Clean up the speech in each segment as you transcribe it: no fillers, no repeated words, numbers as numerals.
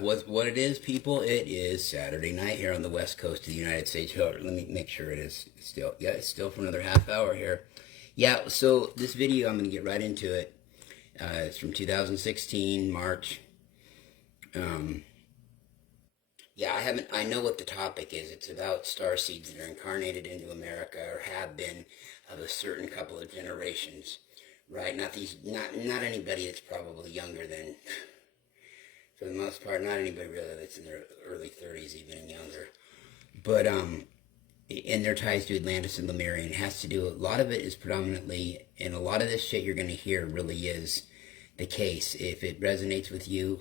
what it is, people, it is Saturday night here on the west coast of the United States. Let me make sure it is still. Yeah, it's still for another half hour here. Yeah, so this video, I'm going to get right into it. It's from 2016, March. Yeah, I know what the topic is. It's about starseeds that are incarnated into America or have been of a certain couple of generations. Right? Not anybody that's probably younger than, for the most part, not anybody really that's in their early 30s, even and younger. But, and their ties to Atlantis and Lemurian has to do, a lot of it is predominantly, and a lot of this shit you're going to hear really is the case. If it resonates with you,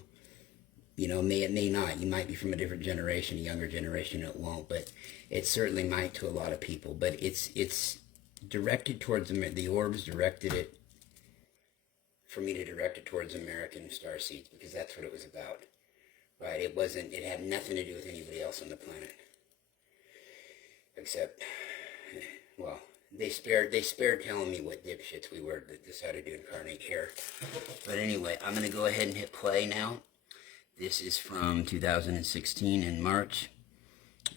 you know, it may not. You might be from a different generation, a younger generation, it won't. But it certainly might to a lot of people. But it's directed towards, the Orbs directed it, for me to direct it towards American Starseeds, because that's what it was about. Right? It had nothing to do with anybody else on the planet. Except, well, they spared telling me what dipshits we were that decided to incarnate here. But anyway, I'm going to go ahead and hit play now. This is from 2016 in March,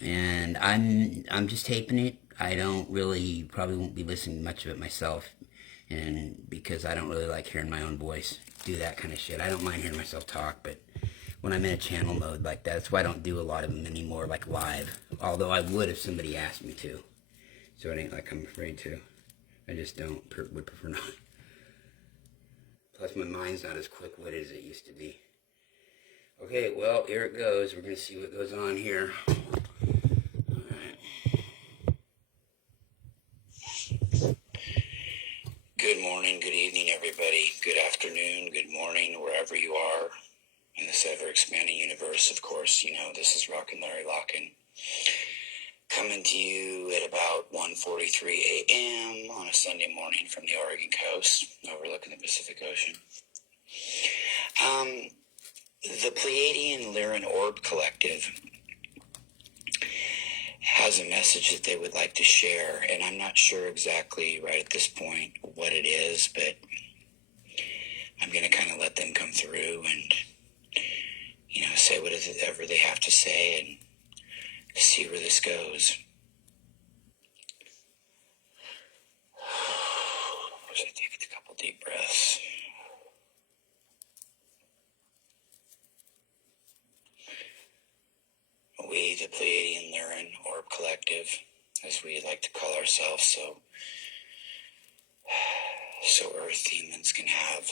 and I'm just taping it. I don't really, probably won't be listening much of it myself, and because I don't really like hearing my own voice do that kind of shit. I don't mind hearing myself talk, but when I'm in a channel mode like that, that's why I don't do a lot of them anymore, like live. Although I would if somebody asked me to. So it ain't like I'm afraid to. I just would prefer not. Plus my mind's not as quick-witted as it used to be. Okay, well, here it goes. We're going to see what goes on here. Alright. Good morning, good evening, everybody. Good afternoon, good morning, wherever you are in this ever-expanding universe. Of course, you know, this is Rockin' Larry Locken, coming to you at about 1:43 a.m. on a Sunday morning from the Oregon coast, overlooking the Pacific Ocean. The Pleiadian Orb Collective has a message that they would like to share, and I'm not sure exactly right at this point what it is, but I'm going to kind of let them come through and, you know, say whatever they have to say and see where this goes. Just take a couple deep breaths. We, the Pleiadian Orb Collective, as we like to call ourselves, so Earth demons can have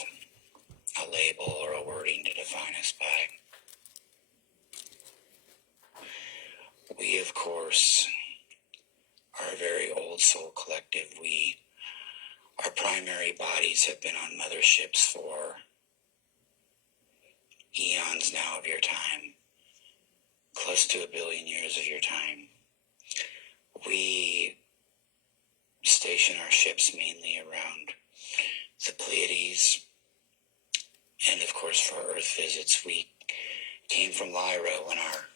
a label or a wording to define us by. We, of course, are a very old soul collective. Our primary bodies have been on motherships for eons now of your time, close to 1 billion years of your time. We station our ships mainly around the Pleiades, and of course for Earth visits. We came from Lyra when our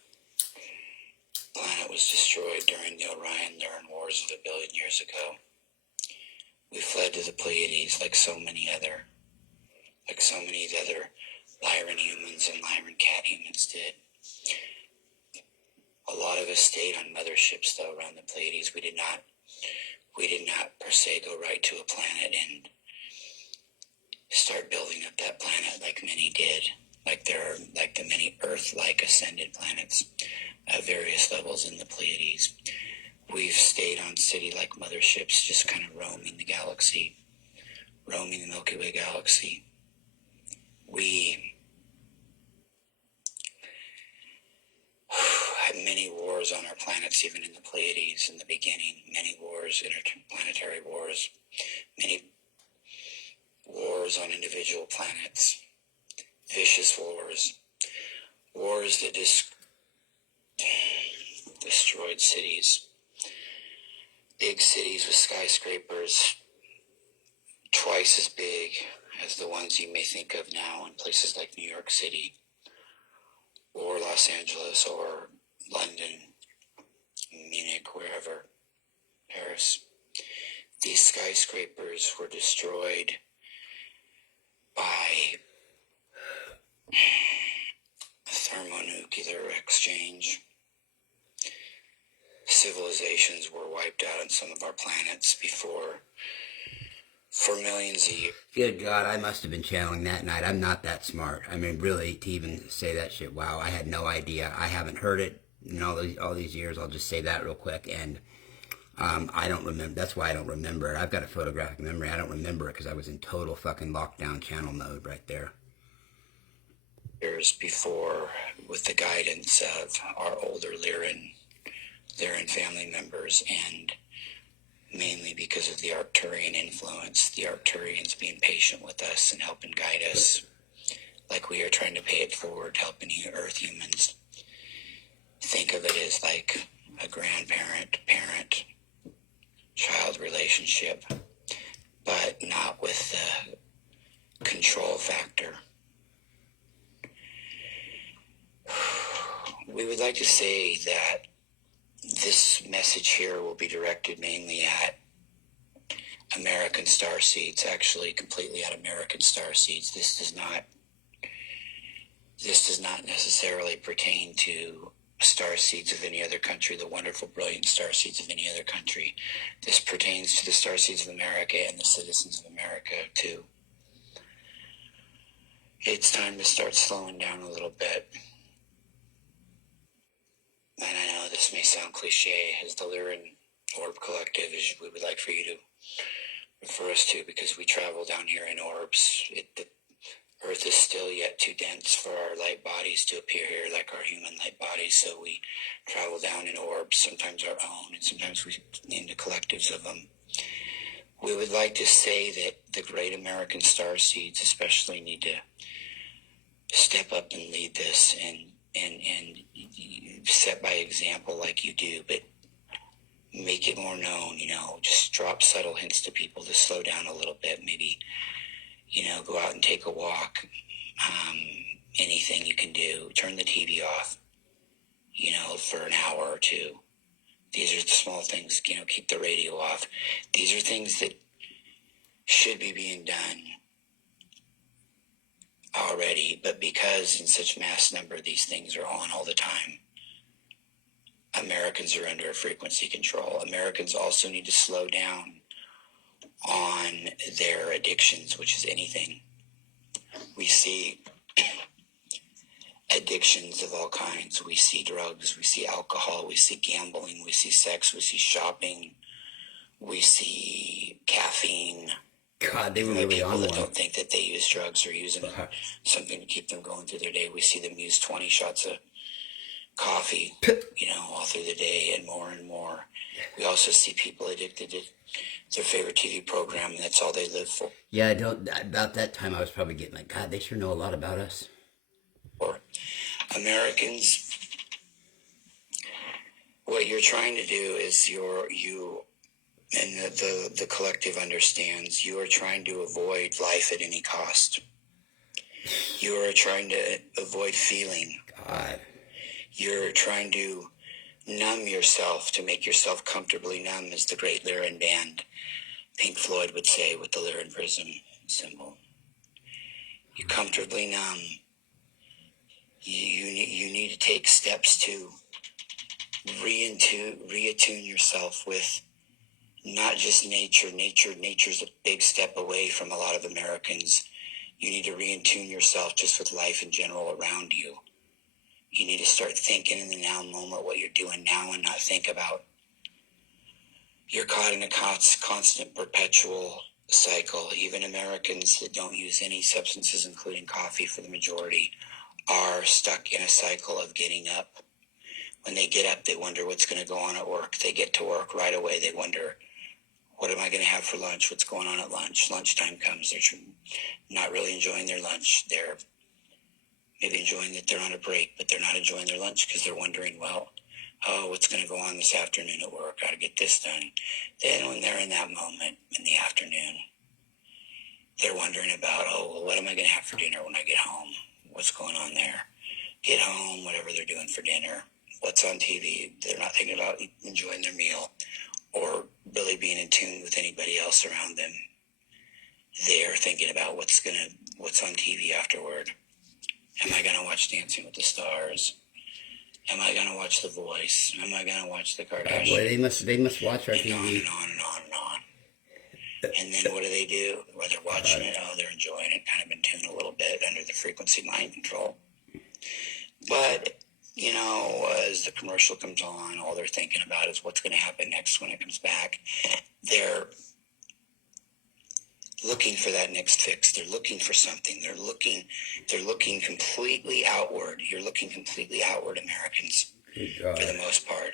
planet was destroyed during the Orion-Lyran Wars of 1 billion years ago. We fled to the Pleiades like so many other Lyran humans and Lyran cat humans did. A lot of us stayed on motherships though around the Pleiades. We did not per se go right to a planet and start building up that planet like many did. Like the many Earth-like ascended planets at various levels in the Pleiades. We've stayed on city-like motherships, just kind of roaming the galaxy, roaming the Milky Way galaxy. We had many wars on our planets, even in the Pleiades in the beginning. Many wars, interplanetary wars, many wars on individual planets, vicious wars that destroyed cities, big cities with skyscrapers twice as big as the ones you may think of now in places like New York City or Los Angeles or London, Munich, wherever, Paris. These skyscrapers were destroyed by thermonuclear nuclear exchange. Civilizations were wiped out on some of our planets before, for millions of years. Good God, I must have been channeling that night. I'm not that smart. I mean, really, to even say that shit, wow, I had no idea. I haven't heard it in all these years. I'll just say that real quick. And I don't remember. That's why I don't remember it. I've got a photographic memory. I don't remember it because I was in total fucking lockdown channel mode right there. Years before, with the guidance of our older Lyran family members, and mainly because of the Arcturian influence, the Arcturians being patient with us and helping guide us, like we are trying to pay it forward, helping Earth humans. Think of it as like a grandparent, parent, child relationship, but not with the control factor. We would like to say that this message here will be directed mainly at American Starseeds, actually completely at American Starseeds. This does not necessarily pertain to starseeds of any other country, the wonderful, brilliant starseeds of any other country. This pertains to the starseeds of America and the citizens of America, too. It's time to start slowing down a little bit. And I know this may sound cliche, as the Lyran Orb Collective, as we would like for you to refer us to, because we travel down here in orbs. The Earth is still yet too dense for our light bodies to appear here like our human light bodies, so we travel down in orbs, sometimes our own, and sometimes we into collectives of them. We would like to say that the great American Starseeds especially need to step up and lead this and set by example like you do, but make it more known, just drop subtle hints to people to slow down a little bit, maybe, go out and take a walk, anything you can do, turn the TV off, for an hour or two. These are the small things, keep the radio off. These are things that should be being done already, but because in such mass number these things are on all the time, Americans are under a frequency control. Americans also need to slow down on their addictions, which is anything. We see addictions of all kinds. We see drugs, we see alcohol, we see gambling, we see sex, we see shopping, we see caffeine. God, they were really people on that one. Don't think that they use drugs or using something to keep them going through their day. We see them use 20 shots of coffee, all through the day, and more and more. We also see people addicted to their favorite TV program, and that's all they live for. Yeah, about that time I was probably getting like, God, they sure know a lot about us. Or Americans, what you're trying to do is and the collective understands, you are trying to avoid life at any cost. You are trying to avoid feeling. God. You're trying to numb yourself, to make yourself comfortably numb, as the great Lyran band, Pink Floyd, would say with the Lyran prism symbol. You comfortably numb. You need to take steps to reattune yourself with not just nature. Nature's a big step away from a lot of Americans. You need to reattune yourself just with life in general around you. You need to start thinking in the now moment what you're doing now and not think about. You're caught in a constant perpetual cycle. Even Americans that don't use any substances, including coffee for the majority, are stuck in a cycle of getting up. When they get up, they wonder what's going to go on at work. They get to work right away. They wonder, what am I going to have for lunch? What's going on at lunch? Lunchtime comes. They're not really enjoying their lunch. They're maybe enjoying that they're on a break, but they're not enjoying their lunch because they're wondering, what's going to go on this afternoon at work? Got to get this done. Then when they're in that moment in the afternoon, they're wondering about, what am I going to have for dinner when I get home? What's going on there? Get home, whatever they're doing for dinner. What's on TV? They're not thinking about enjoying their meal or really being in tune with anybody else around them. They're thinking about what's on TV afterward. Am I going to watch Dancing with the Stars? Am I going to watch The Voice? Am I going to watch The Boy, Kardashians? they must watch our And TV. on and on and on and on. And then what do? While they're watching it, they're enjoying it, kind of in tune a little bit under the frequency mind control. But, as the commercial comes on, all they're thinking about is what's going to happen next when it comes back. They're looking for that next fix. They're looking for something. They're looking completely outward. You're looking completely outward, Americans, for the most part.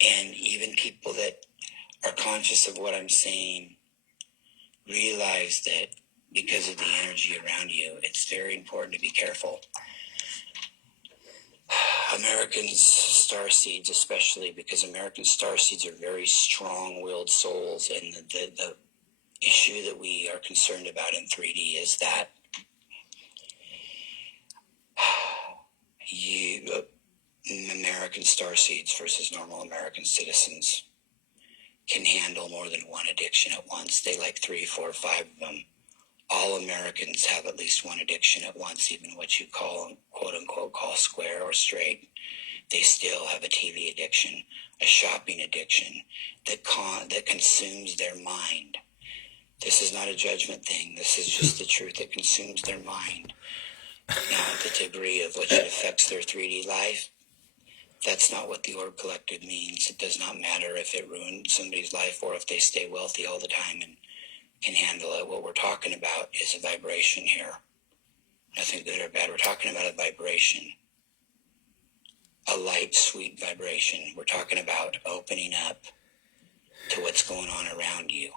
And even people that are conscious of what I'm saying realize that because of the energy around you, it's very important to be careful. American Starseeds, especially, because American Starseeds are very strong-willed souls, and the issue that we are concerned about in 3D is that American Starseeds versus normal American citizens can handle more than one addiction at once. They like 3, 4, 5 of them. All Americans have at least one addiction at once, even what you call, quote unquote, call square or straight. They still have a TV addiction, a shopping addiction that consumes their mind. This is not a judgment thing. This is just the truth. It consumes their mind. Now, the degree of which it affects their 3D life, that's not what the Orb Collective means. It does not matter if it ruins somebody's life or if they stay wealthy all the time and can handle it. What we're talking about is a vibration here. Nothing good or bad. We're talking about a vibration. A light, sweet vibration. We're talking about opening up to what's going on around you.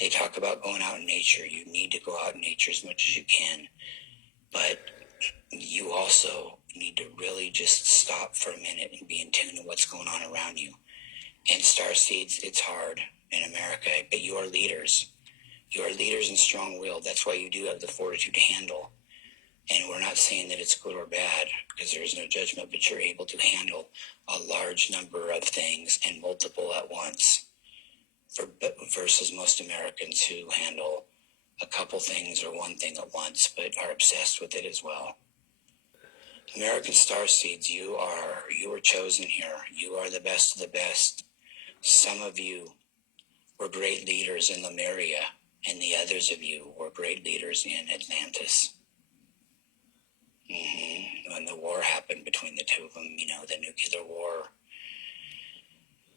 They talk about going out in nature. You need to go out in nature as much as you can. But you also need to really just stop for a minute and be in tune to what's going on around you. And Starseeds, it's hard in America, but you are leaders. You are leaders and strong-willed. That's why you do have the fortitude to handle. And we're not saying that it's good or bad, because there is no judgment, but you're able to handle a large number of things and multiple at once versus most Americans who handle a couple things or one thing at once, but are obsessed with it as well. American Starseeds, you are chosen here. You are the best of the best. Some of you were great leaders in Lemuria, and the others of you were great leaders in Atlantis. When the war happened between the two of them, the nuclear war,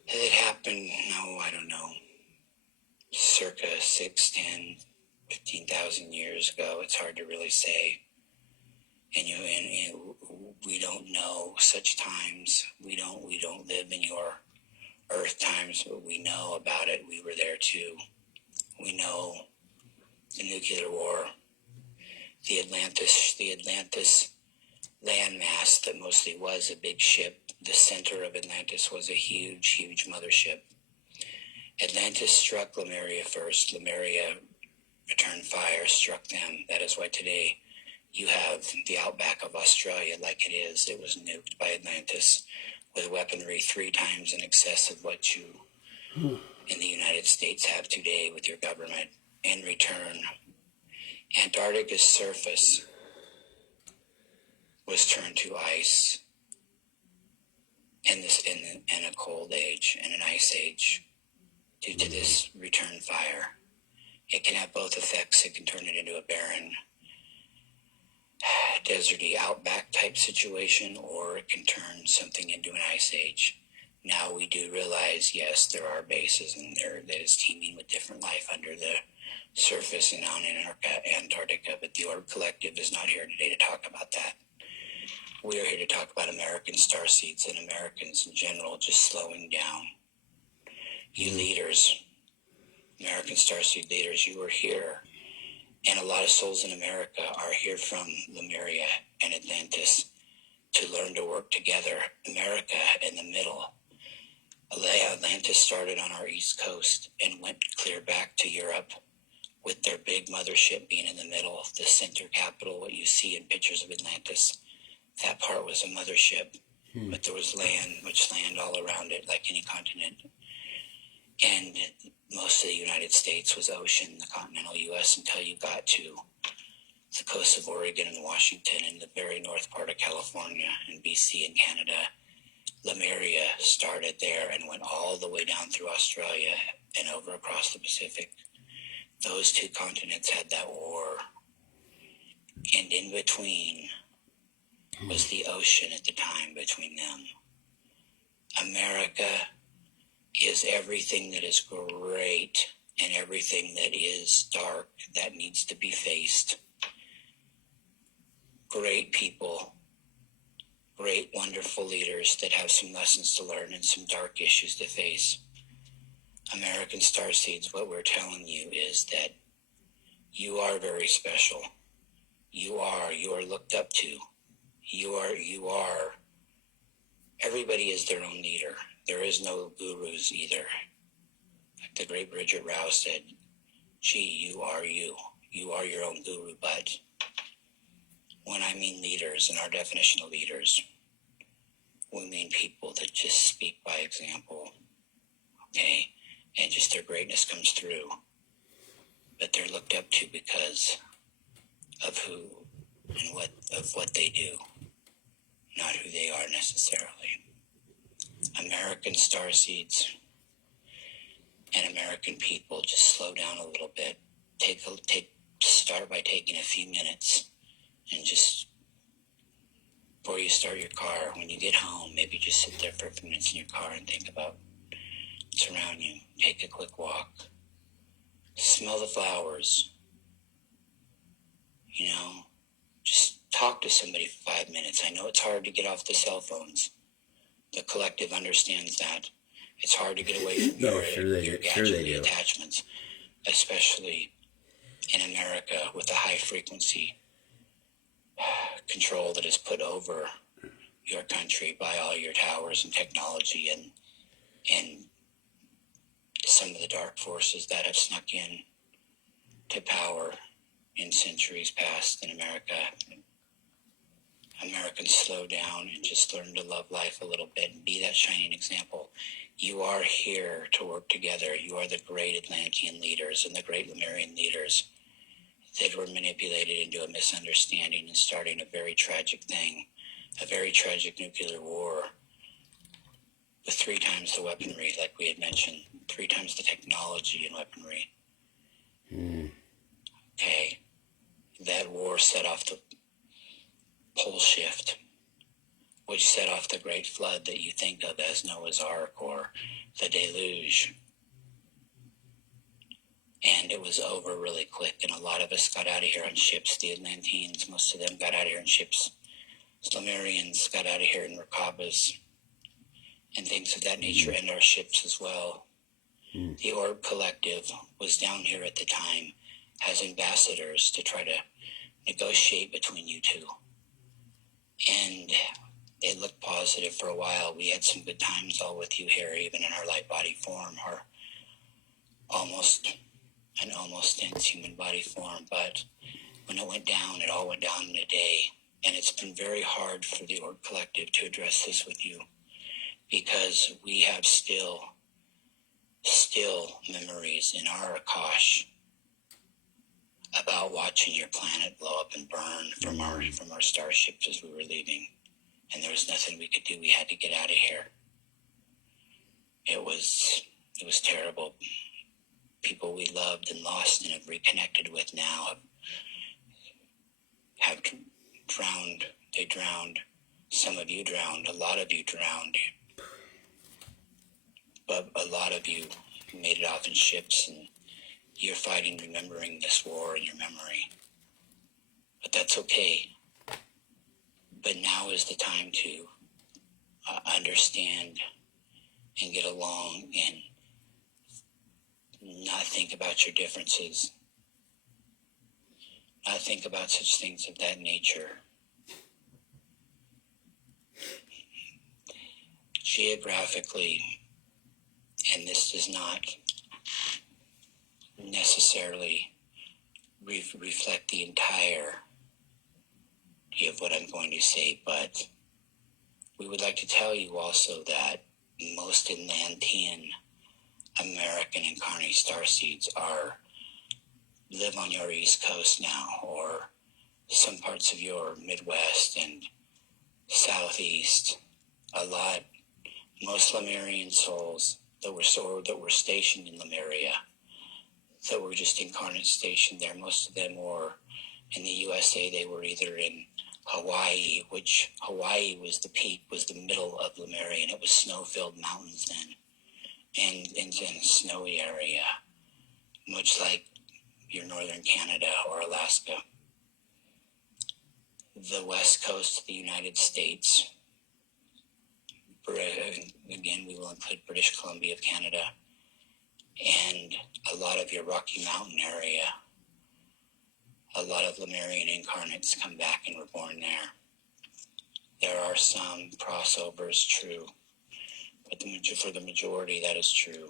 it happened, I don't know, circa 6, 10, 15,000 years ago. It's hard to really say. And we don't know such times. We don't live in your Earth times, but we know about it. We were there too. We know the nuclear war, the Atlantis landmass that mostly was a big ship. The center of Atlantis was a huge, huge mothership. Atlantis struck Lemuria first. Lemuria returned fire, struck them. That is why today you have the outback of Australia like it is. It was nuked by Atlantis with weaponry 3 times in excess of what you in the United States have today with your government. In return, Antarctica's surface was turned to ice in a cold age and an ice age due to this return fire. It can have both effects. It can turn it into a barren, deserty outback type situation, or it can turn something into an ice age. Now we do realize, yes, there are bases in there that is teeming with different life under the surface and on Antarctica, but the Orb Collective is not here today to talk about that. We are here to talk about American Starseeds and Americans in general just slowing down. You leaders, American Starseed leaders, you are here. And a lot of souls in America are here from Lemuria and Atlantis to learn to work together. America in the middle. Atlantis started on our east coast and went clear back to Europe with their big mothership being in the middle, the center capital, what you see in pictures of Atlantis. That part was a mothership, but there was much land all around it, like any continent. And most of the United States was ocean, the continental U.S., until you got to the coast of Oregon and Washington and the very north part of California and BC and Canada. Lemuria started there and went all the way down through Australia and over across the Pacific. Those two continents had that war. And in between was the ocean at the time between them. America is everything that is great and everything that is dark that needs to be faced. Great people, great, wonderful leaders that have some lessons to learn and some dark issues to face. American Starseeds, what we're telling you is that you are very special. You are looked up to. You are, everybody is their own leader. There is no gurus either. Like the great Bridget Rouse said, gee, you are you. You are your own guru, but when I mean leaders, and our definition of leaders, we mean people that just speak by example, okay? And just their greatness comes through. But they're looked up to because of who and what they do, not who they are necessarily. American Starseeds and American people, just slow down a little bit. Start by taking a few minutes and just, before you start your car, when you get home, maybe just sit there for a few minutes in your car and think about what's around you. Take a quick walk. Smell the flowers. You know, just talk to somebody for 5 minutes. I know it's hard to get off the cell phones. The collective understands that. It's hard to get away from your gadgetry attachments, especially in America with the high frequency control that is put over your country by all your towers and technology and some of the dark forces that have snuck in to power in centuries past in America. Americans slow down and just learn to love life a little bit and be that shining example. You are here to work together. You are the great Atlantean leaders and the great Lemurian leaders that were manipulated into a misunderstanding and starting a very tragic thing, a very tragic nuclear war with 3 times the weaponry, like we had mentioned, 3 times the technology and weaponry. Okay, that war set off the pole shift, which set off the great flood that you think of as Noah's Ark or the deluge. And it was over really quick, and a lot of us got out of here on ships. The Atlanteans, most of them got out of here on ships. Lemurians got out of here in Merkabahs and things of that nature, and our ships as well. The Orb Collective was down here at the time as ambassadors to try to negotiate between you two. And it looked positive for a while. We had some good times all with you here, even in our light body form, our almost dense human body form. But when it went down, it all went down in a day. And it's been very hard for the Orb Collective to address this with you, because we have still memories in our Akash about watching your planet blow up and burn from our starships as we were leaving. And there was nothing we could do. We had to get out of here. It was terrible. People we loved and lost and have reconnected with now have drowned. They drowned. Some of you drowned. A lot of you drowned. But a lot of you made it off in ships, and you're fighting, remembering this war in your memory. But that's okay. But now is the time to understand and get along and not think about your differences. Not think about such things of that nature. Geographically, and this does not necessarily reflect the entirety of what I'm going to say, but we would like to tell you also that most Atlantean American Incarnated Starseeds live on your East Coast now, or some parts of your Midwest and Southeast, a lot, most Lemurian souls that were stationed in Lemuria, that were just incarnate stationed there. Most of them were in the USA. They were either in Hawaii, which Hawaii was the peak, was the middle of Lemuria, and it was snow-filled mountains then, and in a snowy area, much like your northern Canada or Alaska. The west coast of the United States, again, we will include British Columbia of Canada, and a lot of your Rocky Mountain area. A lot of Lemurian incarnates come back and were born there. There are some crossovers, true, but for the majority, that is true.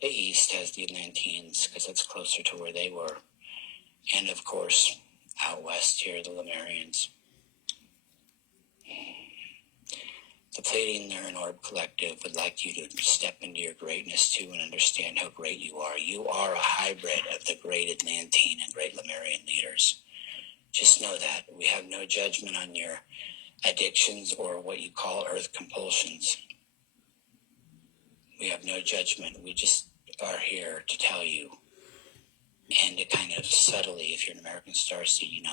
The East has the Atlanteans, because that's closer to where they were. And of course, out west here, the Lemurians. The Pleiadian and Orb Collective would like you to step into your greatness too and understand how great you are. You are a hybrid of the great Atlantine and great Lemurian leaders. Just know that. We have no judgment on your addictions or what you call earth compulsions. We have no judgment. We just are here to tell you, and to kind of subtly, if you're an American Starseed,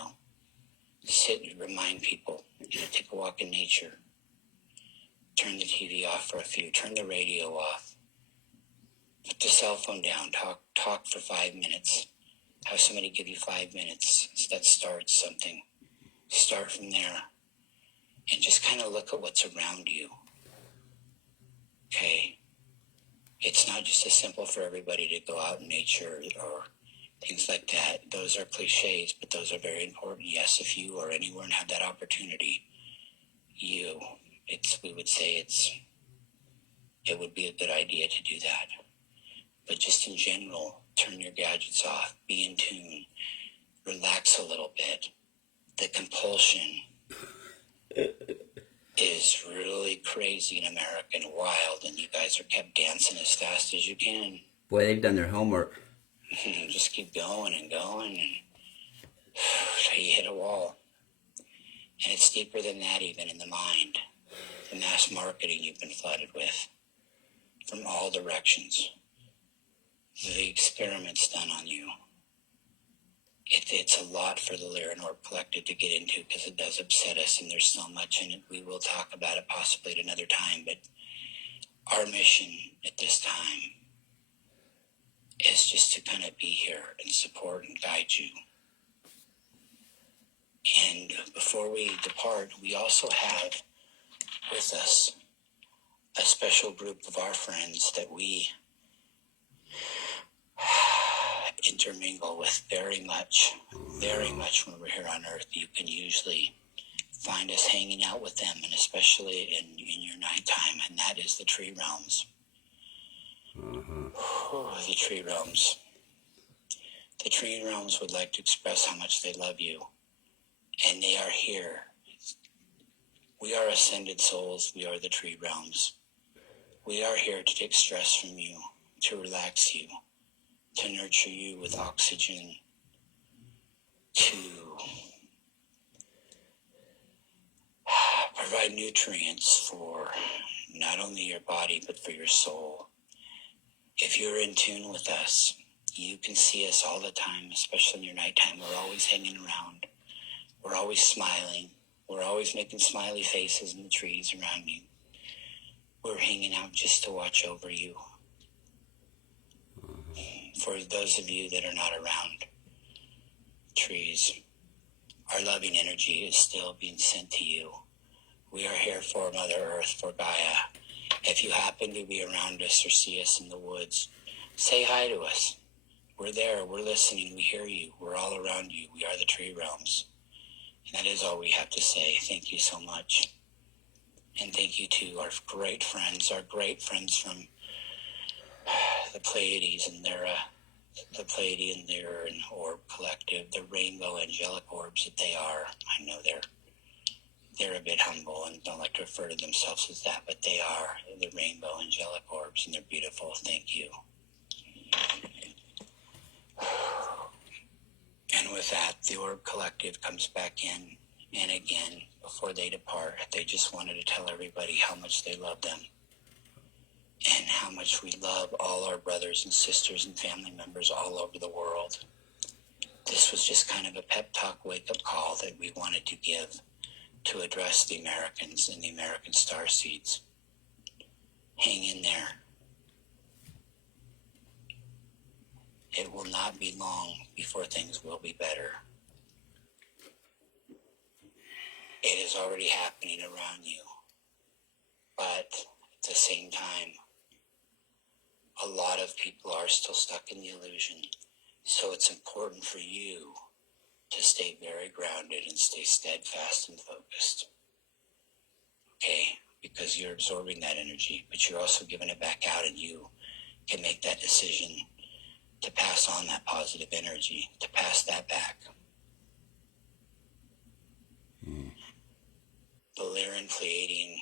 sit and remind people, take a walk in nature. Turn the TV off for a few. Turn the radio off. Put the cell phone down. Talk for 5 minutes. Have somebody give you 5 minutes. So that starts something. Start from there. And just kind of look at what's around you. Okay? It's not just as simple for everybody to go out in nature or things like that. Those are cliches, but those are very important. Yes, if you or anyone have that opportunity, we would say it would be a good idea to do that. But just in general, turn your gadgets off, be in tune, relax a little bit. The compulsion is really crazy in America and wild, and you guys are kept dancing as fast as you can. Boy, they've done their homework. Just keep going and going, and you hit a wall. And it's deeper than that, even in the mind. The mass marketing you've been flooded with from all directions. The experiments done on you. It's a lot for the Lyra and Orb Collective to get into because it does upset us, and there's so much in it. We will talk about it possibly at another time, but our mission at this time is just to kind of be here and support and guide you. And before we depart, we also have with us a special group of our friends that we intermingle with very much when we're here on Earth. You can usually find us hanging out with them, and especially in your nighttime, and that is the tree realms. The tree realms. The tree realms would like to express how much they love you, and they are here. We are ascended souls. We are the tree realms. We are here to take stress from you, to relax you, to nurture you with oxygen, to provide nutrients for not only your body, but for your soul. If you're in tune with us, you can see us all the time, especially in your nighttime. We're always hanging around. We're always smiling. We're always making smiley faces in the trees around you. We're hanging out just to watch over you. For those of you that are not around trees, our loving energy is still being sent to you. We are here for Mother Earth, for Gaia. If you happen to be around us or see us in the woods, say hi to us. We're there. We're listening. We hear you. We're all around you. We are the tree realms. And that is all we have to say. Thank you so much. And thank you to our great friends from the Pleiades and the Pleiadian and Orb Collective, the rainbow angelic orbs that they are. I know they're a bit humble and don't like to refer to themselves as that, but they are the rainbow angelic orbs, and they're beautiful. Thank you. And And with that, the Orb Collective comes back in, and again, before they depart, they just wanted to tell everybody how much they love them and how much we love all our brothers and sisters and family members all over the world. This was just kind of a pep talk wake-up call that we wanted to give to address the Americans and the American Starseeds. Hang in there. It will not be long before things will be better. It is already happening around you. But at the same time, a lot of people are still stuck in the illusion. So it's important for you to stay very grounded and stay steadfast and focused. Okay? Because you're absorbing that energy, but you're also giving it back out, and you can make that decision to pass on that positive energy, to pass that back. The Lyran Pleiadian,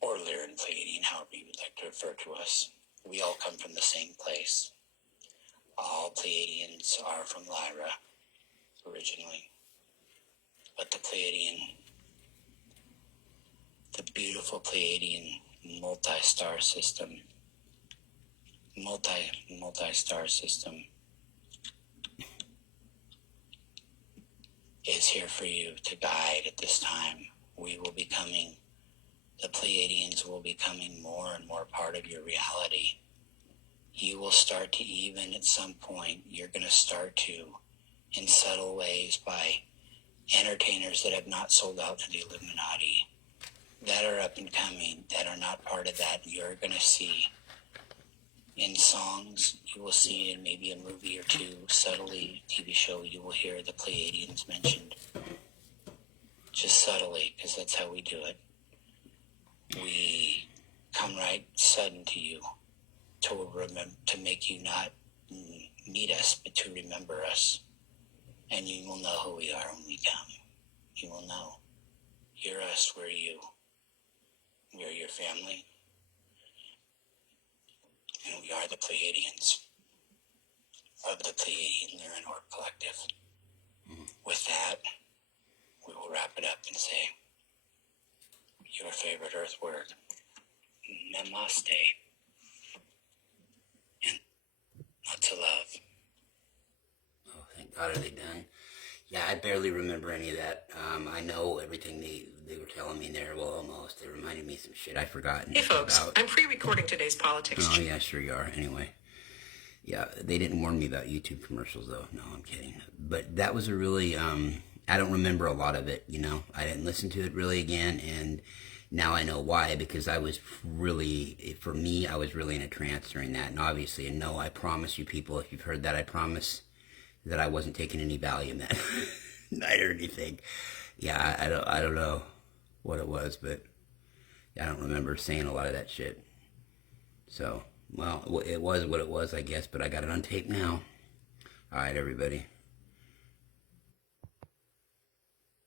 or Lyran Pleiadian, however you would like to refer to us, we all come from the same place. All Pleiadians are from Lyra, originally. But the Pleiadian, the beautiful Pleiadian multi-star system, multi-star system is here for you to guide at this time. We will be coming, the Pleiadians will be coming more and more part of your reality. You will start to even at some point, you're going to start to, in subtle ways, by entertainers that have not sold out to the Illuminati, that are up and coming, that are not part of that, you're going to see in songs, you will see in maybe a movie or two, subtly, TV show, you will hear the Pleiadians mentioned. Just subtly, because that's how we do it. We come right sudden to you, to make you not meet us, but to remember us. And you will know who we are when we come. You will know. You're us, we're you. We're your family. And we are the Pleiadians of the Pleiadian Lyran Orb Collective. With that, we will wrap it up and say, your favorite Earth word, Namaste. And lots of love. Oh, thank God, are they done? Yeah, I barely remember any of that. I know everything they were telling me there. Well, almost. They reminded me of some shit I'd forgotten. Hey, folks. I'm pre-recording today's politics. Oh, yeah, sure you are. Anyway. Yeah, they didn't warn me about YouTube commercials, though. No, I'm kidding. But that was a really, I don't remember a lot of it, you know. I didn't listen to it really again, and now I know why, because I was really, for me, I was really in a trance during that. And obviously, and no, I promise you people, if you've heard that, I promise that I wasn't taking any Valium that night or anything. Yeah, I don't know what it was, but I don't remember saying a lot of that shit. So, well, it was what it was, I guess, but I got it on tape now. All right, everybody.